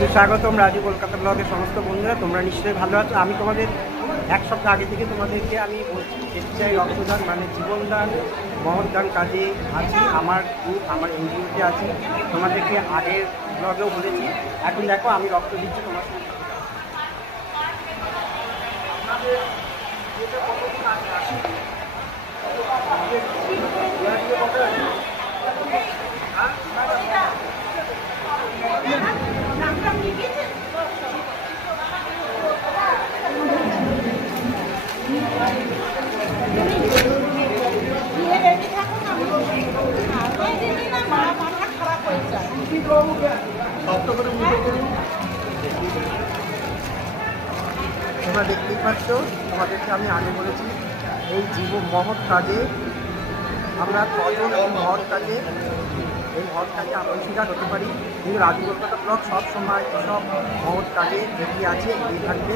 সুস্বাগতম রাজু কলকাতা ব্লগের সমস্ত বন্ধুরা, তোমরা নিশ্চয়ই ভালো আছো। আমি তোমাদের এক সপ্তাহ আগে থেকে তোমাদেরকে আমি বলছি স্বেচ্ছায় রক্তদান মানে জীবনদান মহৎদান কাজে আছি। আমার গ্রুপ আমার এনজিওতে আছি। তোমাদেরকে আগের ব্লগেও বলেছি। এখন দেখো আমি রক্ত দিচ্ছি তোমার সঙ্গে। তোমরা দেখতেই পাচ্ছ, তোমাদেরকে আমি আগে বলেছি এই মহৎ কাজে আমরা কজন মহৎ কাজে অংশীদার হতে পারি। কিন্তু রাজু কলকাতা ব্লগ সব সময় এসব মহৎ কাজে এগিয়ে আছে, এগিয়ে থাকবে।